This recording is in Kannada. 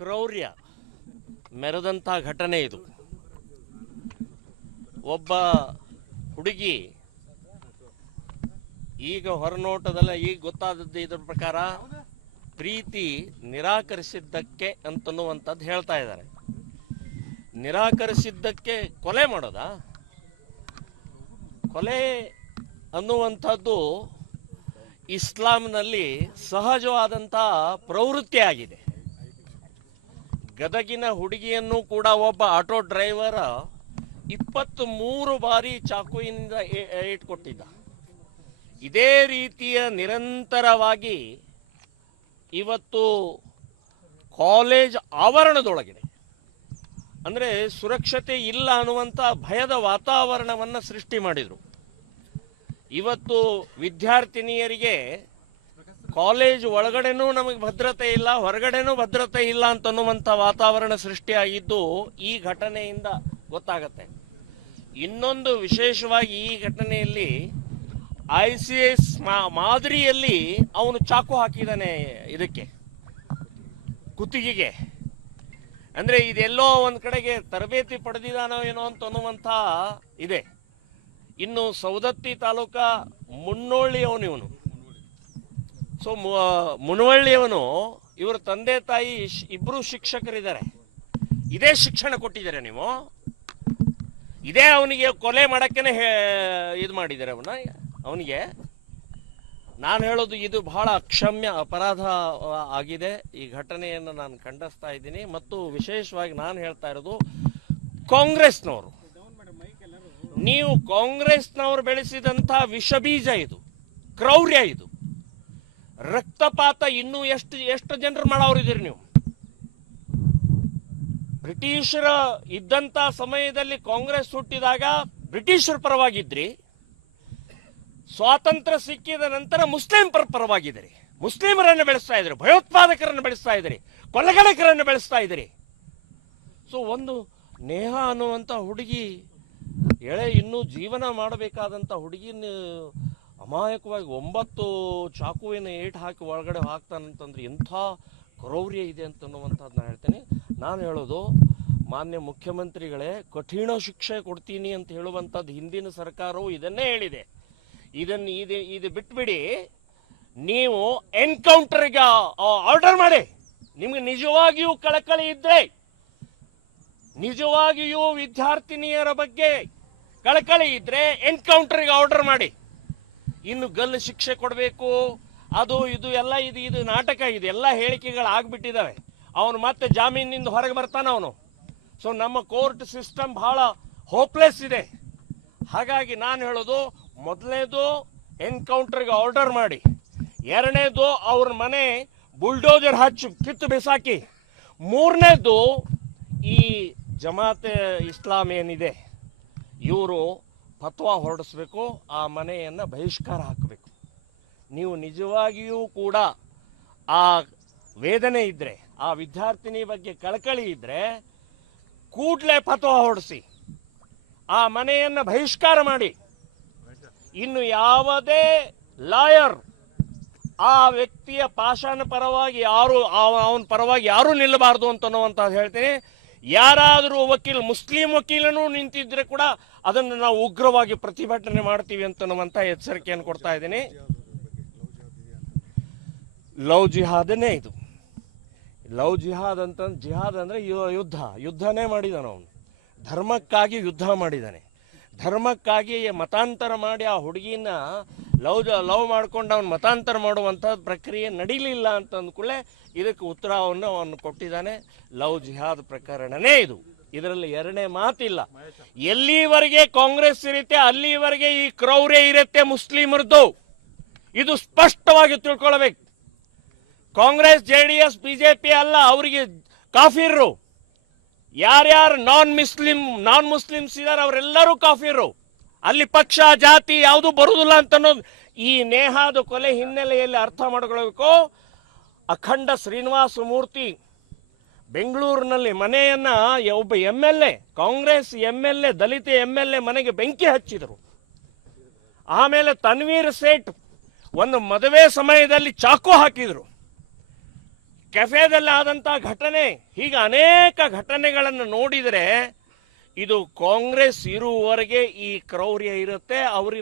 ಕ್ರೌರ್ಯ ಮೆರೆದಂಥ ಘಟನೆ ಇದು. ಒಬ್ಬ ಹುಡುಗಿ ಈಗ ಹೊರನೋಟದಲ್ಲ, ಈಗ ಗೊತ್ತಾದದ್ದು ಇದ್ರ ಪ್ರಕಾರ ಪ್ರೀತಿ ನಿರಾಕರಿಸಿದ್ದಕ್ಕೆ ಅಂತನ್ನುವಂಥದ್ದು ಹೇಳ್ತಾ ಇದ್ದಾರೆ. ನಿರಾಕರಿಸಿದ್ದಕ್ಕೆ ಕೊಲೆ ಮಾಡೋದಾ? ಕೊಲೆ ಅನ್ನುವಂಥದ್ದು ಇಸ್ಲಾಂನಲ್ಲಿ ಸಹಜವಾದಂಥ ಪ್ರವೃತ್ತಿ ಆಗಿದೆ. ಗದಗಿನ ಹುಡುಗಿಯನ್ನು ಕೂಡ ಒಬ್ಬ ಆಟೋ ಡ್ರೈವರ್ 23 ಬಾರಿ ಚಾಕುವಿನಿಂದ ಇಟ್ಕೊಟ್ಟಿದ್ದ. ಇದೇ ರೀತಿಯ ನಿರಂತರವಾಗಿ ಇವತ್ತು ಕಾಲೇಜ್ ಆವರಣದೊಳಗಿದೆ ಅಂದರೆ ಸುರಕ್ಷತೆ ಇಲ್ಲ ಅನ್ನುವಂಥ ಭಯದ ವಾತಾವರಣವನ್ನು ಸೃಷ್ಟಿ ಮಾಡಿದರು. ಇವತ್ತು ವಿದ್ಯಾರ್ಥಿನಿಯರಿಗೆ ಕಾಲೇಜ್ ಒಳಗಡೆನೂ ನಮಗೆ ಭದ್ರತೆ ಇಲ್ಲ, ಹೊರಗಡೆನೂ ಭದ್ರತೆ ಇಲ್ಲ ಅಂತನ್ನುವಂಥ ವಾತಾವರಣ ಸೃಷ್ಟಿಯಾಗಿದ್ದು ಈ ಘಟನೆಯಿಂದ ಗೊತ್ತಾಗತ್ತೆ. ಇನ್ನೊಂದು ವಿಶೇಷವಾಗಿ ಈ ಘಟನೆಯಲ್ಲಿ ICS ಮಾದರಿಯಲ್ಲಿ ಅವನು ಚಾಕು ಹಾಕಿದ್ದಾನೆ ಇದಕ್ಕೆ ಕುತ್ತಿಗೆಗೆ. ಅಂದರೆ ಇದೆಲ್ಲೋ ಒಂದು ಕಡೆಗೆ ತರಬೇತಿ ಪಡೆದಿದ್ದಾನೋ ಏನೋ ಅಂತ ಅನ್ನುವಂಥ ಇದೆ. ಇನ್ನು ಸವದತ್ತಿ ತಾಲೂಕಾ ಮುನ್ನೋಳ್ಳಿಯವನು ಇವನು. ಸೊ ಮುನವಳ್ಳಿಯವನು, ಇವರ ತಂದೆ ತಾಯಿ ಇಬ್ಬರು ಶಿಕ್ಷಕರಿದ್ದಾರೆ. ಇದೇ ಶಿಕ್ಷಣ ಕೊಟ್ಟಿದ್ದಾರೆ ನೀವು, ಇದೇ ಅವನಿಗೆ ಕೊಲೆ ಮಾಡೋಕ್ಕೇನೆ ಇದು ಮಾಡಿದ್ದಾರೆ ಅವನಿಗೆ. ನಾನು ಹೇಳೋದು ಇದು ಬಹಳ ಅಕ್ಷಮ್ಯ ಅಪರಾಧ ಆಗಿದೆ. ಈ ಘಟನೆಯನ್ನು ನಾನು ಖಂಡಿಸ್ತಾ ಇದ್ದೀನಿ. ಮತ್ತು ವಿಶೇಷವಾಗಿ ನಾನು ಹೇಳ್ತಾ ಇರೋದು ಕಾಂಗ್ರೆಸ್ನವರು, ನೀವು ಕಾಂಗ್ರೆಸ್ನವರು ಬೆಳೆಸಿದಂಥ ವಿಷಬೀಜ ಇದು, ಕ್ರೌರ್ಯ ಇದು, ರಕ್ತಪಾತ ಇನ್ನೂ ಎಷ್ಟು ಜನರು ಮಾಡೋರಿದ್ದೀರಿ ನೀವು. ಬ್ರಿಟಿಷರ ಇದ್ದಂಥ ಸಮಯದಲ್ಲಿ ಕಾಂಗ್ರೆಸ್ ಹುಟ್ಟಿದಾಗ ಬ್ರಿಟಿಷರ ಪರವಾಗಿದ್ರಿ, ಸ್ವಾತಂತ್ರ್ಯ ಸಿಕ್ಕಿದ ನಂತರ ಮುಸ್ಲಿಂ ಪರವಾಗಿದ್ದೀರಿ. ಮುಸ್ಲಿಮರನ್ನು ಬೆಳೆಸ್ತಾ ಇದ್ರಿ, ಭಯೋತ್ಪಾದಕರನ್ನು ಬೆಳೆಸ್ತಾ ಇದ್ರಿ, ಕೊಲೆಗಡಕರನ್ನು ಬೆಳೆಸ್ತಾ ಇದ್ರಿ. ಸೊ ಒಂದು ನೇಹ ಅನ್ನುವಂಥ ಹುಡುಗಿ, ಇನ್ನೂ ಜೀವನ ಮಾಡಬೇಕಾದಂಥ ಹುಡುಗಿನ ಅಮಾಯಕವಾಗಿ 9 ಚಾಕುವಿನ ಏಟು ಹಾಕಿ ಒಳಗಡೆ ಹಾಕ್ತಾನಂತಂದ್ರೆ ಎಂಥ ಕ್ರೌರ್ಯ ಇದೆ ಅಂತನ್ನುವಂಥದ್ದು ನಾನು ಹೇಳ್ತೇನೆ. ನಾನು ಹೇಳೋದು, ಮಾನ್ಯ ಮುಖ್ಯಮಂತ್ರಿಗಳೇ, ಕಠಿಣ ಶಿಕ್ಷೆ ಕೊಡ್ತೀನಿ ಅಂತ ಹೇಳುವಂಥದ್ದು ಹಿಂದಿನ ಸರ್ಕಾರವು ಇದನ್ನೇ ಹೇಳಿದೆ. ಇದು ಬಿಟ್ಬಿಡಿ, ನೀವು ಎನ್ಕೌಂಟರ್ಗೆ ಆರ್ಡರ್ ಮಾಡಿ. ನಿಮ್ಗೆ ನಿಜವಾಗಿಯೂ ಕಳಕಳಿ ಇದ್ರೆ, ನಿಜವಾಗಿಯೂ ವಿದ್ಯಾರ್ಥಿನಿಯರ ಬಗ್ಗೆ ಕಳಕಳಿ ಇದ್ರೆ ಎನ್ಕೌಂಟರ್ಗೆ ಆರ್ಡರ್ ಮಾಡಿ. ಇನ್ನು ಗಲ್ಲು ಶಿಕ್ಷೆ ಕೊಡಬೇಕು, ಅದು ಇದು ಎಲ್ಲ ಇದು ನಾಟಕ, ಇದು ಎಲ್ಲ ಹೇಳಿಕೆಗಳು ಆಗ್ಬಿಟ್ಟಿದ್ದಾವೆ. ಅವನು ಮತ್ತೆ ಜಾಮೀನಿಂದ ಹೊರಗೆ ಬರ್ತಾನೆ ಅವನು. ಸೊ ನಮ್ಮ ಕೋರ್ಟ್ ಸಿಸ್ಟಮ್ ಬಹಳ ಹೋಪ್ಲೆಸ್ ಇದೆ. ಹಾಗಾಗಿ ನಾನು ಹೇಳೋದು, ಮೊದಲನೇದು ಎನ್ಕೌಂಟರ್ಗೆ ಆರ್ಡರ್ ಮಾಡಿ, ಎರಡನೇದು ಅವ್ರ ಮನೆ ಬುಲ್ಡೋಜರ್ ಹಚ್ಚಿ ಕಿತ್ತು ಬಿಸಾಕಿ, ಮೂರನೇದು ಈ ಜಮಾತೆ ಇಸ್ಲಾಂ ಏನಿದೆ ಇವರು ಫತ್ವಾ ಹೊರಡಿಸ್ಬೇಕು, ಆ ಮನೆಯನ್ನು ಬಹಿಷ್ಕಾರ ಹಾಕಬೇಕು. ನೀವು ನಿಜವಾಗಿಯೂ ಕೂಡ ಆ ವೇದನೆ ಇದ್ದರೆ, ಆ ವಿದ್ಯಾರ್ಥಿನಿ ಬಗ್ಗೆ ಕಳಕಳಿ ಇದ್ದರೆ ಕೂಡಲೇ ಫತ್ವಾ ಹೊರಡಿಸಿ, ಆ ಮನೆಯನ್ನು ಬಹಿಷ್ಕಾರ ಮಾಡಿ. ಇನ್ನು ಯಾವುದೇ ಲಾಯರ್ ಆ ವ್ಯಕ್ತಿಯ ಪಾಷಾಣ ಪರವಾಗಿ ಅವನ ಪರವಾಗಿ ಯಾರೂ ನಿಲ್ಲಬಾರ್ದು ಅಂತನ್ನುವಂಥದ್ದು ಹೇಳ್ತೀನಿ. ಯಾರಾದರೂ ಮುಸ್ಲಿಂ ವಕೀಲನೂ ನಿಂತಿದ್ರೆ ಕೂಡ ಅದನ್ನು ನಾವು ಉಗ್ರವಾಗಿ ಪ್ರತಿಭಟನೆ ಮಾಡ್ತೀವಿ ಅಂತನ್ನುವಂಥ ಎಚ್ಚರಿಕೆಯನ್ನು ಕೊಡ್ತಾ ಇದ್ದೀನಿ. ಲವ್ ಜಿಹಾದನೇ ಇದು. ಲವ್ ಜಿಹಾದ್ ಜಿಹಾದ್ ಅಂದರೆ ಯುದ್ಧನೇ ಮಾಡಿದಾನೆ ಅವನು. ಧರ್ಮಕ್ಕಾಗಿ ಯುದ್ಧ ಮಾಡಿದ್ದಾನೆ. ಧರ್ಮಕ್ಕಾಗಿ ಮತಾಂತರ ಮಾಡಿ ಆ ಹುಡುಗಿನ ಲವ್ ಮಾಡ್ಕೊಂಡು ಅವನು ಮತಾಂತರ ಮಾಡುವಂಥ ಪ್ರಕ್ರಿಯೆ ನಡೀಲಿಲ್ಲ ಅಂತ ಅಂದ್ಕೂಡಲೇ ಇದಕ್ಕೆ ಉತ್ತರವನ್ನು ಅವನು ಕೊಟ್ಟಿದ್ದಾನೆ. ಲವ್ ಜಿಹಾದ್ ಪ್ರಕರಣನೇ ಇದು, ಇದರಲ್ಲಿ ಎರಡನೇ ಮಾತಿಲ್ಲ. ಎಲ್ಲಿವರೆಗೆ ಕಾಂಗ್ರೆಸ್ ಇರುತ್ತೆ ಅಲ್ಲಿವರೆಗೆ ಈ ಕ್ರೌರ್ಯ ಇರುತ್ತೆ ಮುಸ್ಲಿಮರದ್ದು. ಇದು ಸ್ಪಷ್ಟವಾಗಿ ತಿಳ್ಕೊಳ್ಬೇಕು. ಕಾಂಗ್ರೆಸ್, JDS, BJP ಅಲ್ಲ, ಅವರಿಗೆ ಕಾಫಿರ್ರು. ಯಾರ್ಯಾರು ನಾನ್ ಮುಸ್ಲಿಮ್ಸ್ ಇದ್ದಾರೆ ಅವರೆಲ್ಲರೂ ಕಾಫಿರು. ಅಲ್ಲಿ ಪಕ್ಷ ಜಾತಿ ಯಾವುದು ಬರುವುದಿಲ್ಲ ಅಂತ ಅನ್ನೋದು ಈ ನೇಹಾದ ಕೊಲೆ ಹಿನ್ನೆಲೆಯಲ್ಲಿ ಅರ್ಥ ಮಾಡ್ಕೊಳ್ಬೇಕು. ಅಖಂಡ ಶ್ರೀನಿವಾಸ ಮೂರ್ತಿ ಬೆಂಗಳೂರಿನಲ್ಲಿ ಮನೆಯನ್ನ ಒಬ್ಬ MLA, ಕಾಂಗ್ರೆಸ್ MLA, ದಲಿತ MLA ಮನೆಗೆ ಬೆಂಕಿ ಹಚ್ಚಿದರು. ಆಮೇಲೆ ತನ್ವೀರ್ ಸೇಠ್ ಒಂದು ಮದುವೆ ಸಮಯದಲ್ಲಿ ಚಾಕು ಹಾಕಿದ್ರು. ಕೆಫೆದಲ್ಲಿ ಆದಂತ ಘಟನೆ, ಹೀಗೆ ಅನೇಕ ಘಟನೆಗಳನ್ನು ನೋಡಿದರೆ ಇದು ಕಾಂಗ್ರೆಸ್ ಇರುವವರೆಗೆ ಈ ಕ್ರೌರ್ಯ ಇರುತ್ತೆ. ಅವರಿಂದ